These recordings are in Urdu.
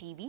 .tv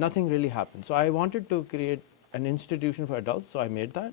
nothing really happened. So I wanted to create an institution for adults, so I made that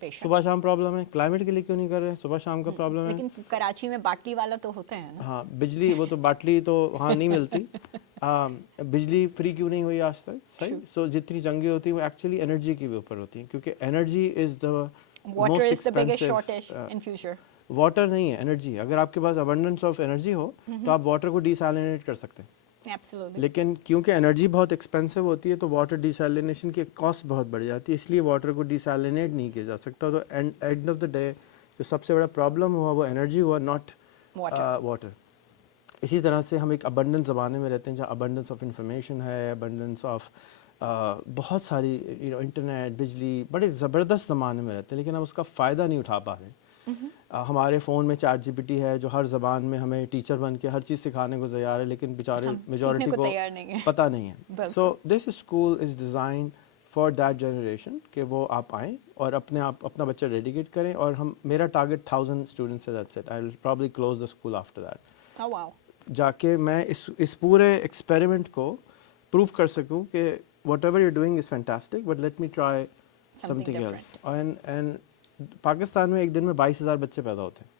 patient. صبح شام پرابلم ہے, کلائمیٹ کے لیے کیوں نہیں کر رہے ہیں, صبح شام کا پرابلم ہے. لیکن کراچی میں باٹلی والا تو ہوتے ہیں نا. ہاں بجلی, وہ تو باٹلی تو وہاں نہیں ملتی. بجلی فری کیوں نہیں ہوئی آج تک, صحیح. سو جتنی جنگیں ہوتی ہیں وہ ایکچولی انرجی کے اوپر ہوتی ہیں, کیونکہ energy is the Water most is the biggest shortage expensive. in future. Water نہیں ہے, انرجی. اگر آپ کے پاس ابنڈنس آف انرجی ہو تو آپ واٹر کو ڈیسیلینیٹ کر سکتے ہیں. Absolutely. لیکن کیونکہ انرجی بہت ایکسپینسو ہوتی ہے تو واٹر ڈیسیلینیشن کی کاسٹ بہت بڑھ جاتی ہے, اس لیے واٹر کو ڈیسیلینیٹ نہیں کیا جا سکتا. تو اینڈ آف دا ڈے جو سب سے بڑا پرابلم ہوا وہ انرجی ہوا, ناٹ واٹر. اسی طرح سے ہم ایک ابنڈنس زمانے میں رہتے ہیں جہاں ابنڈنس آف انفارمیشن ہے, ابنڈنس آف بہت ساری انٹرنیٹ, بجلی, بڑے زبردست زمانے میں رہتے ہیں, لیکن ہم اس کا فائدہ نہیں اٹھا پا رہے. ہمارے فون میں چیٹ جی پی ٹی ہے جو ہر زبان میں ہمیں ٹیچر بن کے ہر چیز سکھانے کو تیار ہے, لیکن بیچارے میجورٹی کو پتہ نہیں ہے. So this school is design for that generation کہ وہ آپ آئیں اور اپنا بچہ ڈیڈیکیٹ کریں. اور میرا ٹارگیٹ 1000 اسٹوڈنٹس ہے, that's it. I will probably close the school after that. Oh wow. جا کے میں اس پورے ایکسپیریمنٹ کو پروو کر سکوں کہ whatever you doing is fantastic but let me try something else. And Pakistan میں ایک دن میں 22,000 بچے پیدا ہوتے ہیں.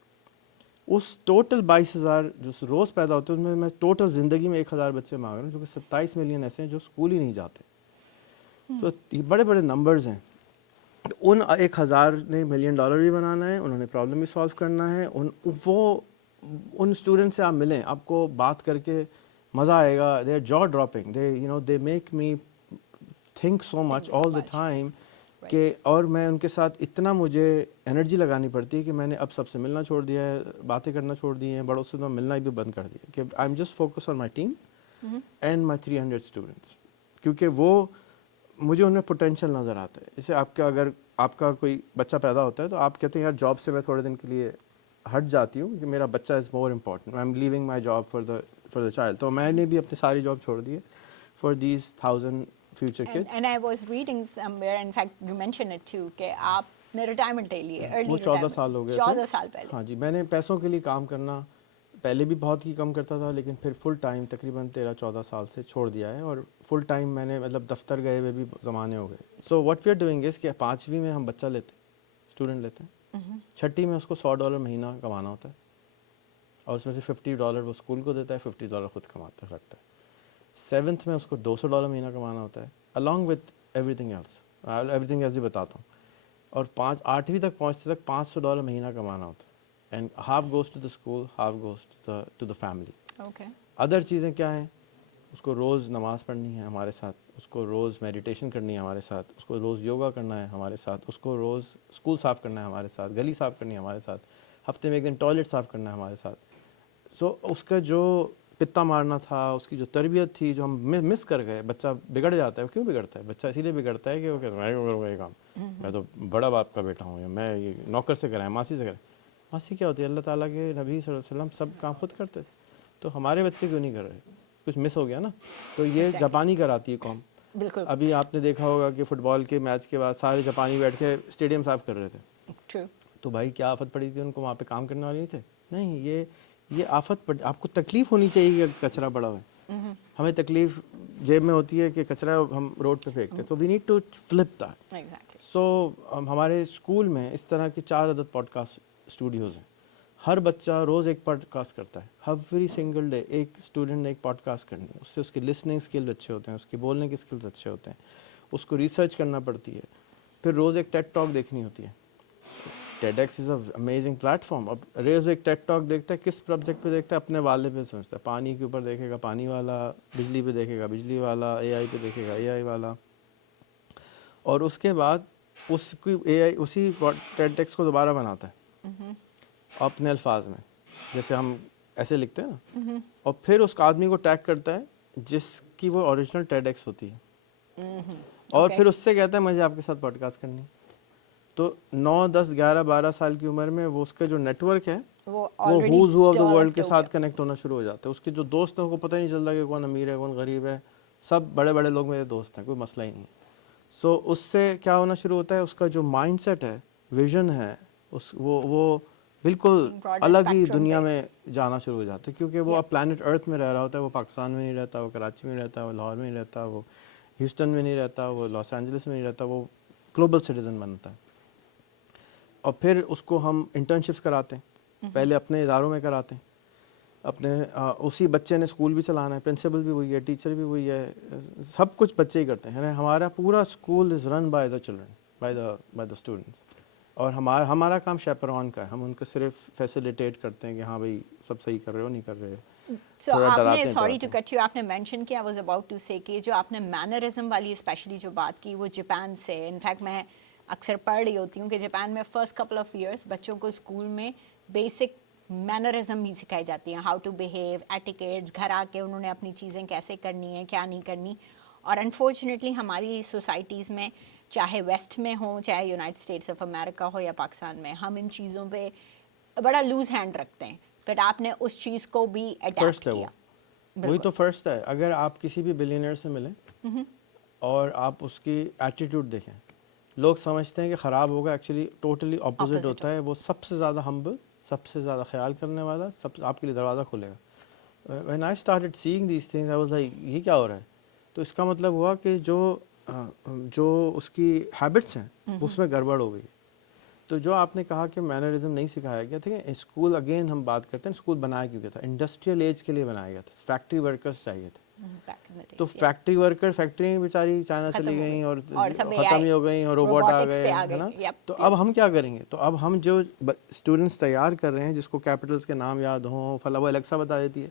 اس ٹوٹل 22,000 جو روز پیدا ہوتے ہیں ان میں میں ٹوٹل زندگی میں 1,000 بچے مانگ رہا ہوں, جو کہ 27 ملین ایسے ہیں جو اسکول ہی نہیں جاتے. تو یہ بڑے بڑے نمبرز ہیں. ان 1,000 نے $1 ملین بھی بنانا ہے, انہوں نے پرابلم بھی سالو کرنا ہے. ان اسٹوڈنٹ سے آپ ملیں, آپ کو بات کر کے مزہ آئے گا. دے آر جا dropping, they make me think so much all the time کہ, اور میں ان کے ساتھ اتنا مجھے انرجی لگانی پڑتی ہے کہ میں نے اب سب سے ملنا چھوڑ دیا ہے, باتیں کرنا چھوڑ دی ہیں, بڑوں سے تو ملنا بھی بند کر دیا کہ I am just focus on my team and my 300 students. کیونکہ وہ مجھے ان میں پوٹینشیل نظر آتا ہے. جیسے آپ کا اگر آپ کا کوئی بچہ پیدا ہوتا ہے تو آپ کہتے ہیں یار جاب سے میں تھوڑے دن کے لیے ہٹ جاتی ہوں کہ میرا بچہ is more important, I am leaving my job for the child. تو میں نے بھی اپنی ساری جاب چھوڑ دی ہے for these 1000 future kids. And I was reading somewhere, in fact you mentioned it too, کہ آپ نے ریٹائرمنٹ لے لی ہے, ارلی وہ 14 سال ہو گئے تھے. 14 سال پہلے. ہاں جی, میں نے پیسوں کے لیے کام کرنا پہلے بھی بہت ہی کم کرتا تھا, لیکن پھر فل ٹائم تقریباً 13-14 سال سے چھوڑ دیا ہے. اور فل ٹائم میں نے مطلب دفتر گئے ہوئے بھی زمانے ہو گئے. So what we are doing is کہ 5ویں میں ہم بچہ لیتے ہیں, اسٹوڈنٹ لیتے ہیں, 6ٹھی میں اس کو $100 مہینہ کمانا ہوتا ہے, اور اس میں سے $50 وہ اسکول کو دیتا ہے, $50 خود کماتا ہے رکھتا ہے. 7th میں اس کو $200 مہینہ کمانا ہوتا ہے, along with everything else. everything else بتاتا ہوں. اور 8ویں تک پہنچتے تک $500 مہینہ کمانا ہوتا ہے. And half goes to the school, half goes to the family. Other چیزیں کیا ہیں, اس کو روز نماز پڑھنی ہے ہمارے ساتھ, اس کو روز میڈیٹیشن کرنی ہے ہمارے ساتھ, اس کو روز یوگا کرنا ہے ہمارے ساتھ, اس کو روز اسکول صاف کرنا ہے ہمارے ساتھ, گلی صاف کرنی ہے ہمارے ساتھ, ہفتے میں ایک دن ٹوائلٹ صاف کرنا ہے ہمارے ساتھ. سو اس کا جو پتا مارنا تھا, اس کی جو تربیت تھی جو ہم مس کر گئے. بچہ بگڑ جاتا ہے, کیوں بگڑتا ہے بچہ؟ اسی لیے بگڑتا ہے کہ وہ کہتا ہے میں کیوں کروں گا یہ کام, میں تو بڑا باپ کا بیٹا ہوں, یا میں یہ نوکر سے کرائیں, ماسی سے کرائیں. ماسی کیا ہوتی ہے؟ اللہ تعالیٰ کے نبی صلی اللہ علیہ وسلم سب کام خود کرتے تھے, تو ہمارے بچے کیوں نہیں کر رہے؟ کچھ مس ہو گیا نا. تو یہ جاپانی کراتی ہے قوم. بالکل. ابھی آپ نے دیکھا ہوگا کہ فٹ بال کے میچ کے بعد سارے جاپانی بیٹھ کے اسٹیڈیم صاف کر رہے تھے. تو بھائی کیا آفت پڑی تھی ان کو, وہاں پہ کام کرنے والے نہیں تھے؟ نہیں, یہ آفت پڑ, آپ کو تکلیف ہونی چاہیے کہ کچرا پڑا ہوا ہے. ہمیں تکلیف جیب میں ہوتی ہے کہ کچرا ہم روڈ پہ پھینکتے ہیں. تو we need to flip that. So ہمارے اسکول میں اس طرح کے 4 عدد پوڈ کاسٹ اسٹوڈیوز ہیں. ہر بچہ روز ایک پوڈ کاسٹ کرتا ہے, ایوری سنگل ڈے ایک اسٹوڈنٹ نے ایک پوڈ کاسٹ کرنی ہے. اس سے اس کی لسننگ اسکل اچھے ہوتے ہیں, اس کے بولنے کے اسکلز اچھے ہوتے ہیں, اس کو ریسرچ کرنا پڑتی ہے. پھر روز ایک ٹیڈ ٹاک دیکھنی ہوتی ہے. TEDx از اے امیزنگ پلیٹ فارم. اب روز ایک ٹیڈ ٹاک دیکھتا ہے, کس سبجیکٹ پہ دیکھتا ہے؟ اپنے والے پہ سوچتا ہے. پانی کے اوپر دیکھے گا پانی والا, بجلی پہ دیکھے گا بجلی والا, AI پہ دیکھے گا AI والا. اور اس کے بعد اس کی AI اسی TEDx کو دوبارہ بناتا ہے اپنے الفاظ میں, جیسے ہم ایسے لکھتے ہیں نا, اور پھر اس آدمی کو ٹیگ کرتا ہے جس کی وہ اوریجنل TEDx ہوتی ہے, اور پھر اس سے کہتا ہے مجھے آپ کے ساتھ پوڈ کاسٹ کرنی ہے. تو 9, 10, 11, 12 سال کی عمر میں وہ اس کا جو نیٹ ورک ہے وہ who's who of the world کے ساتھ کنیکٹ ہونا شروع ہو جاتا ہے. اس کے جو دوست ہیں ان کو پتہ ہی نہیں چلتا کہ کون امیر ہے کون غریب ہے, سب بڑے بڑے لوگ میرے دوست ہیں, کوئی مسئلہ ہی نہیں ہے. سو اس سے کیا ہونا شروع ہوتا ہے, اس کا جو مائنڈ سیٹ ہے, ویژن ہے, وہ بالکل الگ ہی دنیا میں جانا شروع ہو جاتا ہے. کیونکہ وہ اب پلانٹ ارتھ میں رہ رہا ہوتا ہے, وہ پاکستان میں نہیں رہتا, وہ کراچی میں رہتا, وہ لاہور میں نہیں رہتا, وہ ہیوسٹن میں نہیں رہتا, وہ لاس اینجلس میں نہیں رہتا, وہ گلوبل سٹیزن بنتا ہے. اور پھر اس کو ہم انٹرنشپس کراتے ہیں, پہلے اپنے اداروں میں کراتے ہیں, اپنے اسی بچے نے اسکول بھی چلانا ہے, پرنسپل بھی وہی ہے, ٹیچر بھی وہی ہے, سب کچھ بچے ہی کرتے ہیں. ہمارا پورا school is run by the children, by the students, اور ہمارا کام شیپرون کا ہے, ہم ان کو صرف فیسیلیٹیٹ کرتے ہیں کہ ہاں بھائی سب صحیح کر رہے ہو, نہیں کر رہے, سو تھوڑا آپ نے, ڈراتے ہیں سوری ٹو کٹ یو, آپ نے مینشن کیا, واز اباؤٹ ٹو سے کہ جو آپ نے مینرزم والی اسپیشلی جو بات کی وہ جاپان سے, انفیکٹ میں اکثر پڑھ رہی ہوتی ہوں کہ جاپان میں فرسٹ کپل آف ایئرس بچوں کو اسکول میں بیسک مینرزم بھی سکھائی جاتی ہیں, ہاؤ ٹو بیہیو, ایٹیکیٹس, گھر آ کے انہوں نے اپنی چیزیں کیسے کرنی ہیں, کیا نہیں کرنی. اور انفارچونیٹلی ہماری سوسائٹیز میں, چاہے ویسٹ میں ہوں, چاہے یونائٹیڈ اسٹیٹس آف امریکہ ہو یا پاکستان میں, ہم ان چیزوں پہ بڑا لوز ہینڈ رکھتے ہیں. بٹ آپ نے اس چیز کو بھی اڈیپٹ فرسٹ ہے, کیا. وہی تو فرسٹ ہے. اگر آپ کسی بھی بلینئر سے ملیں اور آپ اس کی ایٹیٹیوڈ دیکھیں, لوگ سمجھتے ہیں کہ خراب ہوگا, ایکچولی ٹوٹلی اپوزٹ ہوتا ہے. وہ سب سے زیادہ ہمبل, سب سے زیادہ خیال کرنے والا, سب آپ کے لیے دروازہ کھولے گا. When I started seeing these things I was like یہ کیا ہو رہا ہے. تو اس کا مطلب ہوا کہ جو اس کی ہیبٹس ہیں اس میں گڑبڑ ہو گئی. تو جو آپ نے کہا کہ مینرزم نہیں سکھایا گیا تھا, اسکول اگین ہم بات کرتے ہیں, اسکول بنایا کیوں گیا تھا, انڈسٹریل ایج کے لیے بنایا گیا تھا, فیکٹری ورکرز چاہیے تھے. تو فیکٹری ورکر, فیکٹری میں بیچاری چائنا چلی گئیں اور ختم ہی ہو گئیں, اور روبوٹ آ گئے, ہے نا. تو اب ہم کیا کریں گے, تو اب ہم جو اسٹوڈنٹس تیار کر رہے ہیں جس کو کیپٹلس کے نام یاد ہوں, فلاں وہ الیکسا بتا دیتی ہے,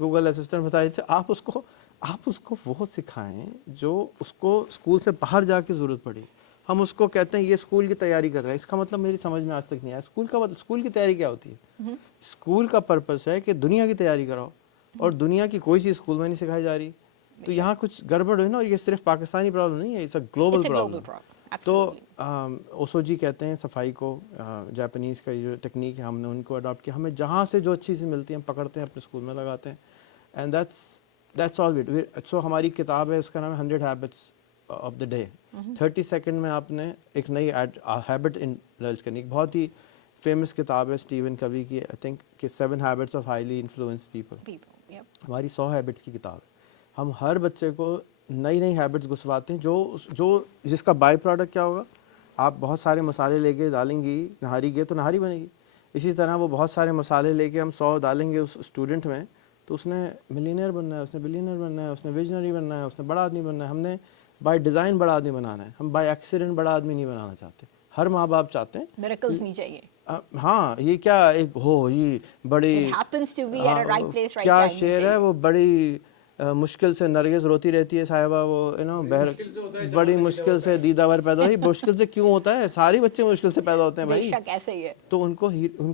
گوگل اسسٹنٹ بتا دیتی ہے, آپ اس کو وہ سکھائیں جو اس کو اسکول سے باہر جا کے ضرورت پڑی. ہم اس کو کہتے ہیں یہ اسکول کی تیاری کر رہا ہے, اس کا مطلب میری سمجھ میں آج تک نہیں آیا. اسکول کی تیاری کیا ہوتی ہے؟ اسکول کا پرپس ہے کہ دنیا کی تیاری کراؤ, اور دنیا کی کوئی چیز اسکول میں نہیں سکھائی جا ری. تو یہاں کچھ گڑبڑ ہوئی نا, اور یہ صرف پاکستانی پرابلم نہیں ہے, اٹس اے گلوبل پرابلم. تو اوسو جی کہتے ہیں صفائی کو, جاپانیز کا جو ٹیکنیک ہے ہم نے ان کو اڈاپٹ کیا. ہمیں جہاں سے جو اچھی چیزیں ملتی ہیں ہم پکڑتے ہیں, اپنے اسکول میں لگاتے ہیں, اینڈ دیٹس آل اٹ. سو ہماری کتاب ہے, اس کا نام ہے 100 habits of the day. 30 second میں آپ نے ایک نئی ہیبٹ انڈلج کرنی. ایک بہت ہی فیمس کتاب ہے اسٹیون کوی کی, آئی تھنک کہ 7 habits of highly influence people. ہماری 100 ہیبٹس کی کتاب ہے. ہم ہر بچے کو نئی ہیبٹس گھسواتے ہیں, جو جس کا بائی پروڈکٹ کیا ہوگا, آپ بہت سارے مسالے لے کے ڈالیں گی نہاری کے تو نہاری بنے گی. اسی طرح وہ بہت سارے مسالے لے کے ہم 100 ڈالیں گے اس اسٹوڈنٹ میں, تو اس نے ملینئر بننا ہے, اس نے بلینئر بننا ہے, اس نے ویژنری بننا ہے, اس نے بڑا آدمی بننا ہے. ہم نے بائی ڈیزائن بڑا آدمی بنانا ہے, ہم بائی ایکسیڈنٹ بڑا آدمی نہیں بنانا چاہتے. ہر ماں باپ چاہتے ہیں میریکلز نہیں چاہیے. ہاں, یہ کیا ایک ہو, یہ بڑی کیا شعر ہے وہ, بڑی مشکل سے نرگس روتی رہتی ہے صاحبہ, وہ بڑی مشکل سے دیدہ ور پیدا ہوئی. مشکل سے کیوں ہوتا ہے, سارے بچے مشکل سے پیدا ہوتے ہیں بھائی. تو ان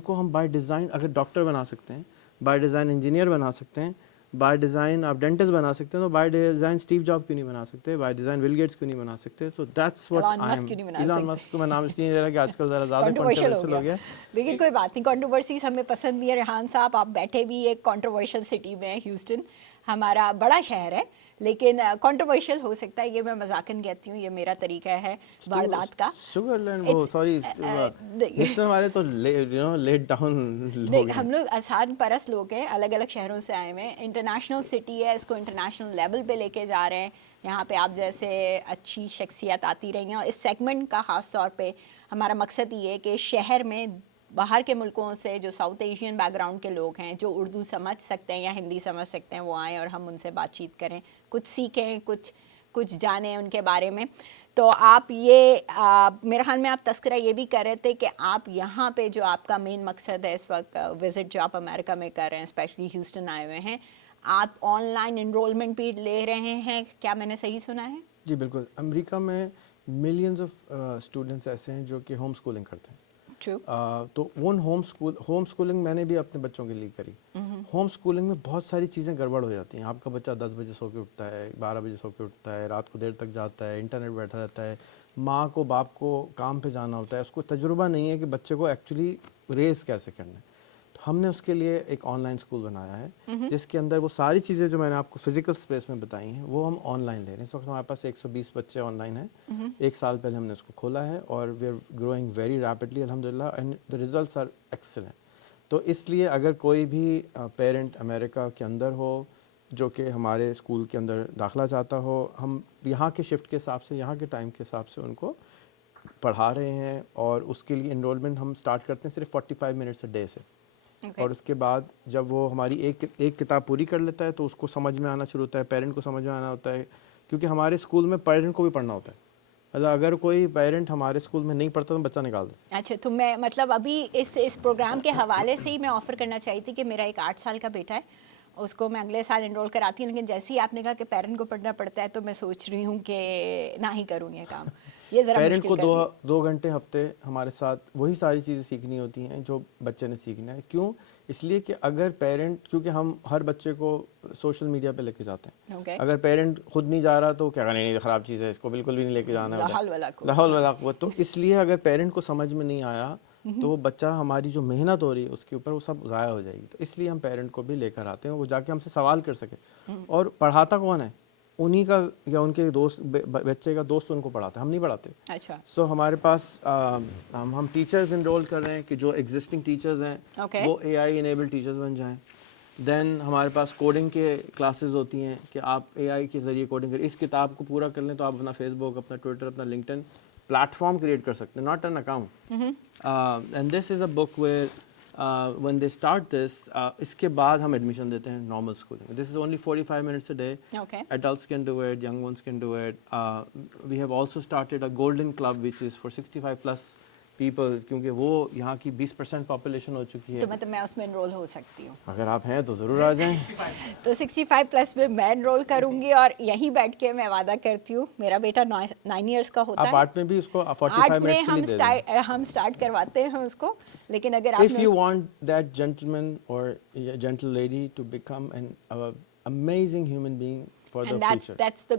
کو ہم بائی ڈیزائن اگر ڈاکٹر بنا سکتے ہیں, بائی ڈیزائن انجینئر بنا سکتے ہیں, بائی ڈیزائن آپ ڈینٹسٹ بنا سکتے ہیں, تو بائی ڈیزائن اسٹیو جاب کیوں نہیں بنا سکتے, بائی ڈیزائن ول گیٹس کیوں نہیں بنا سکتے. تو that's what I am. Elon Musk کو میں نام اس لیے نہیں دے رہا کہ آج کل ذرا زیادہ کنٹروورشل ہو گیا. لیکن کوئی بات نہیں, کنٹروورسیز ہمیں پسند بھی ہے. ریحان صاحب آپ بیٹھے بھی ایک کنٹروورشل سٹی میں, ہیوسٹن ہمارا بڑا شہر ہے, لیکن کنٹروورشل ہو سکتا ہے, یہ میں مذاقن کہتی ہوں, یہ میرا طریقہ ہے واردات کا. شوگر لینڈ وہ سوری ہیوسٹن والے تو لیٹ ڈاؤن ہو گئے. ہم لوگ آسان پرست لوگ ہیں, الگ الگ شہروں سے آئے ہوئے ہیں. انٹرنیشنل سٹی ہے, اس کو انٹرنیشنل لیول پہ لے کے جا رہے ہیں. یہاں پہ آپ جیسے اچھی شخصیت آتی رہی ہیں, اور اس سیگمنٹ کا خاص طور پہ ہمارا مقصد یہ ہے کہ شہر میں باہر کے ملکوں سے جو ساؤتھ ایشین بیک گراؤنڈ کے لوگ ہیں, جو اردو سمجھ سکتے ہیں یا ہندی سمجھ سکتے ہیں, وہ آئیں اور ہم ان سے بات چیت کریں, کچھ سیکھیں, کچھ جانیں ان کے بارے میں. تو آپ یہ میرے خیال میں آپ تذکرہ یہ بھی کر رہے تھے کہ آپ یہاں پہ جو آپ کا مین مقصد ہے اس وقت وزٹ جو آپ امریکہ میں کر رہے ہیں, اسپیشلی ہیوسٹن آئے ہوئے ہیں, آپ آن لائن انرولمنٹ بھی لے رہے ہیں, کیا میں نے صحیح سنا ہے؟ جی بالکل. امریکہ میں ملینز آف اسٹوڈنٹس ایسے ہیں جو کہ ہوم اسکولنگ کرتے ہیں. تو ہوم اسکولنگ میں نے بھی اپنے بچوں کے لیے کری. ہوم اسکولنگ میں بہت ساری چیزیں گڑبڑ ہو جاتی ہیں. آپ کا بچہ 10 بجے سو کے اٹھتا ہے, 12 بجے سو کے اٹھتا ہے, رات کو دیر تک جاتا ہے, انٹرنیٹ بیٹھا رہتا ہے, ماں کو باپ کو کام پہ جانا ہوتا ہے, اس کو تجربہ نہیں ہے کہ بچے کو ایکچولی ریز کیسے کرنا ہے. تو ہم نے اس کے لیے ایک آن لائن اسکول بنایا ہے جس کے اندر وہ ساری چیزیں جو میں نے آپ کو فزیکل اسپیس میں بتائی ہیں وہ ہم آن لائن لے رہے ہیں. اس وقت ہمارے پاس 120 بچے آن لائن ہیں. 1 سال پہلے ہم نے اس کو کھولا ہے, اور we are growing very rapidly الحمدللہ, and the results are excellent. تو اس لیے اگر کوئی بھی پیرنٹ امریکہ کے اندر ہو جو کہ ہمارے اسکول کے اندر داخلہ چاہتا ہو, ہم یہاں کے شفٹ کے حساب سے, یہاں کے ٹائم کے حساب سے ان کو پڑھا رہے ہیں, اور اس کے لیے انرولمنٹ ہم اسٹارٹ کرتے ہیں صرف 45 منٹس اے ڈے سے. اور اس کے بعد جب وہ ہماری ایک کتاب پوری کر لیتا ہے تو اس کو سمجھ میں آنا شروع ہوتا ہے, پیرنٹ کو سمجھ میں آنا ہوتا ہے, کیونکہ ہمارے اسکول میں پیرنٹ کو بھی پڑھنا ہوتا ہے. اگر کوئی پیرنٹ ہمارے اسکول میں نہیں پڑھتا تو بچہ نکال دیتا. اچھا, تو میں مطلب ابھی اس پروگرام کے حوالے سے ہی میں آفر کرنا چاہی تھی کہ میرا ایک 8 سال کا بیٹا ہے, اس کو میں اگلے سال انرول کراتی ہوں, لیکن جیسے ہی آپ نے کہا کہ پیرنٹ کو پڑھنا پڑتا ہے تو میں سوچ رہی ہوں کہ نہ ہی کروں یہ کام, یہ ذرا پیرنٹ مشکل کو کر 2 گھنٹے ہفتے ہمارے ساتھ وہی ساری چیزیں سیکھنی ہوتی ہیں جو بچے نے سیکھنا ہے. کیوں؟ اس لیے کہ اگر پیرنٹ, کیونکہ ہم ہر بچے کو سوشل میڈیا پہ لے کے جاتے ہیں, اوکے, اگر پیرنٹ خود نہیں جا رہا تو کیا کہنا, نہیں خراب چیز ہے, اس کو بالکل بھی نہیں لے کے جانا ہے لاحول ولا قوت. لاہور ولا قوت. تو اس لیے اگر پیرنٹ کو سمجھ میں نہیں آیا تو وہ بچہ, ہماری جو محنت ہو رہی ہے اس کے اوپر, وہ سب ضائع ہو جائے گی. تو اس لیے ہم پیرنٹ کو بھی لے کر آتے ہیں, وہ جا کے ہم سے سوال کر سکے. اور پڑھاتا کون ہے؟ انہی کا یا ان کے دوست, بچے کا دوست ان کو پڑھاتا ہے, ہم نہیں پڑھاتے. اچھا, سو ہمارے پاس ہم ٹیچرز انرول کر رہے ہیں کہ جو ایگزسٹنگ ٹیچرز ہیں وہ اے آئی انیبل ٹیچرز بن جائیں. دین ہمارے پاس کوڈنگ کے کلاسز ہوتی ہیں کہ آپ اے آئی کے ذریعے کوڈنگ کریں. اس کتاب کو پورا کر لیں تو آپ اپنا فیس بک, اپنا ٹویٹر, اپنا لنکڈ ان پلیٹ فارم کریٹ کر سکتے ہیں, not an account. And this is a book where when they start this, اس کے بعد ہم ایڈمیشن دیتے ہیں نارمل اسکول میں. This is only 45 minutes a day. okay, Adults can do it, young ones can do it. We have also started a golden club which is for 65 plus people, کیونکہ وہ یہاں کی 20% پاپولیشن ہو چکی ہے. تو مطلب میں اس میں انرول ہو سکتی ہوں. اگر آپ ہیں تو ضرور آ جائیں. تو 65 پلس میں میں انرول کروں گی, اور یہیں بیٹھ کے میں وعدہ کرتی ہوں, میرا بیٹا 9 ایئرس کا ہوتا آپ ہے, 8 میں بھی اس کو 45 8 میں منٹس کے لیے دے دیں. ہم اسٹارٹ کرواتے ہیں اس کو, لیکن اگر آپ If you want that gentleman or gentle lady to become an amazing human being for the future, that's the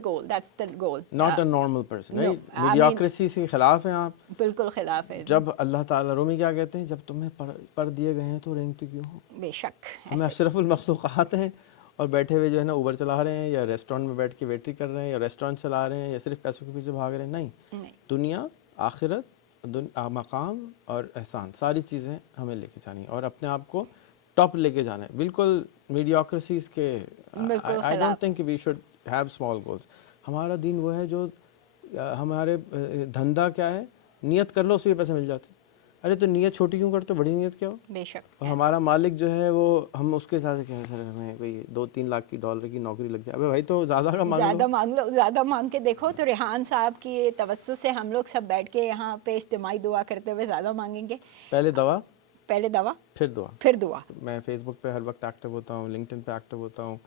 goal, not a normal person, no, right? I mean, Mediocrity سے خلاف ہیں آپ. بالکل خلاف ہے. جب اللہ تعالیٰ, رومی کیا کہتے ہیں, جب تمہیں پر دیے گئے ہیں تو رینگتے کیوں ہو. بے شک, ہمیں اشرف المخلوقات ہیں, اور بیٹھے ہوئے جو ہے نا اوبر چلا رہے ہیں, یا ریسٹورینٹ میں بیٹھ کے ویٹری کر رہے ہیں, یا ریسٹورینٹ چلا رہے ہیں, یا صرف پیسوں کے پیچھے بھاگ رہے ہیں. نہیں, دنیا, آخرت, مقام اور احسان, ساری چیزیں ہمیں لے کے جانی ہے, اور اپنے آپ کو ٹاپ لے کے جانا ہے. بالکل میڈیوکریسیز کے, I don't think we should have small goals. ہمارا دین وہ ہے جو ہمارے دھندا کیا ہے, نیت کر لو اسی کے پیسے مل جاتے. ارے تو نیت چھوٹی کیوں کرتے ہو, بڑی نیت کیا ہو. بے شک. اور ہمارا مالک جو ہے وہ, ہم اس کے ساتھ کہہ سر ہمیں کوئی 2-3 لاکھ کی ڈالر کی نوکری لگ جائے. ابے بھائی تو زیادہ کا مانگ لو, زیادہ مانگ کے دیکھو. تو ریحان صاحب کی توسط سے ہم لوگ سب بیٹھ کے یہاں پہ اجتماعی دعا کرتے ہوئے زیادہ مانگیں گے. پہلے دوا, پھر دعا. میں فیس بک پہ ہر وقت ایکٹیو ہوتا ہوں, لنکڈ ان پہ ایکٹیو ہوتا ہوں.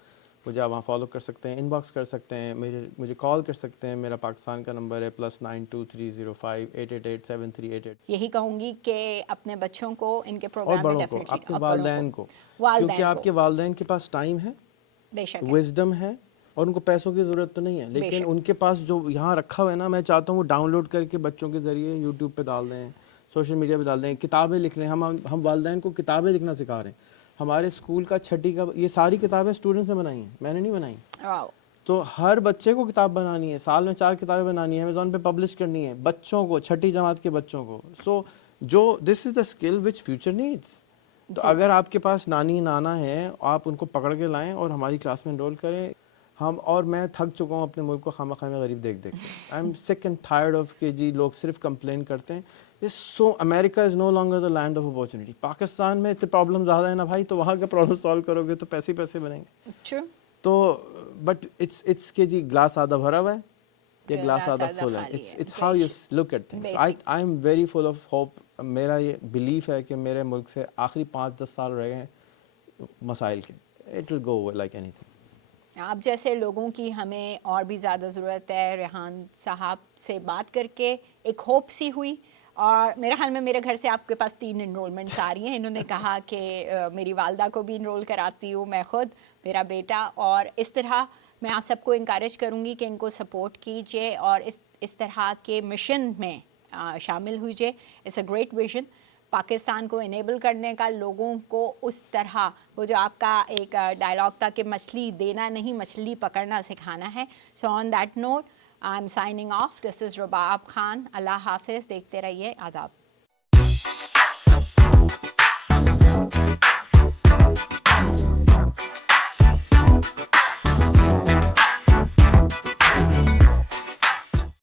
مجھے آپ وہاں فالو کر سکتے ہیں, ان باکس کر سکتے ہیں, مجھے کال کر سکتے ہیں. میرا پاکستان کا نمبر ہے +923058887388. یہی کہوں گی کہ اپنے بچوں کو ان کے اور پروگرام میں بڑوں کو, اپنے والدین کو, والدین کیونکہ آپ کے والدین کے پاس ٹائم ہے, بے شک, وزڈم ہے, اور ان کو پیسوں کی ضرورت تو نہیں ہے, لیکن ان کے پاس جو یہاں رکھا ہوا ہے نا, میں چاہتا ہوں وہ ڈاؤن لوڈ کر کے بچوں کے ذریعے یوٹیوب پہ ڈال دیں, سوشل میڈیا پہ ڈال دیں, کتابیں لکھ لیں. ہم والدین کو کتابیں لکھنا سکھا رہے ہیں. ہمارے اسکول کا 6ٹھی کا, یہ ساری کتابیں اسٹوڈنٹس نے بنائی ہیں, میں نے نہیں بنائی. تو ہر بچے کو کتاب بنانی ہے, سال میں 4 کتابیں بنانی ہے, امیزون پہ پبلش کرنی ہے, بچوں کو, 6ٹھی جماعت کے بچوں کو. سو جو this is the skill which future needs. تو اگر آپ کے پاس نانی نانا ہے, آپ ان کو پکڑ کے لائیں اور ہماری کلاس میں انرول کریں. اور میں تھک چکا ہوں اپنے ملک کو خواہ میں غریب دیکھ کے. I am sick and tired of کہ جی لوگ صرف کمپلین کرتے ہیں. So America is no longer the land of opportunity. Pakistan میں اتنے پرابلم زیادہ ہیں نا بھائی, تو وہاں کا پرابلم سالو کرو گے تو پیسے بنیں گے. تو بٹ اٹس کہ جی گلاس آدھا بھرا ہوا ہے یا گلاس آدھا فل ہے. It's how you look at things. I am very full of hope. میرا یہ بلیف ہے کہ میرے ملک سے آخری 5-10 سال رہے ہیں مسائل کے. It will go like any thing. آپ جیسے لوگوں کی ہمیں اور بھی زیادہ ضرورت ہے. ریحان صاحب سے بات کر کے ایک ہوپ سی ہوئی, اور میرے خیال میں میرے گھر سے آپ کے پاس 3 انرولمنٹس آ رہی ہیں. انہوں نے کہا کہ میری والدہ کو بھی انرول کراتی ہوں, میں خود, میرا بیٹا, اور اس طرح میں آپ سب کو انکریج کروں گی کہ ان کو سپورٹ کیجیے اور اس طرح کے مشن میں شامل ہوئیے. It's a great vision Pakistan کو انیبل کرنے کا, لوگوں کو اس طرح, وہ جو آپ کا ایک ڈائلاگ تھا کہ مچھلی دینا نہیں مچھلی پکڑنا سکھانا ہے. So on that note I am signing off. This is Rabab Khan. اللہ حافظ. دیکھتے رہیے. آداب.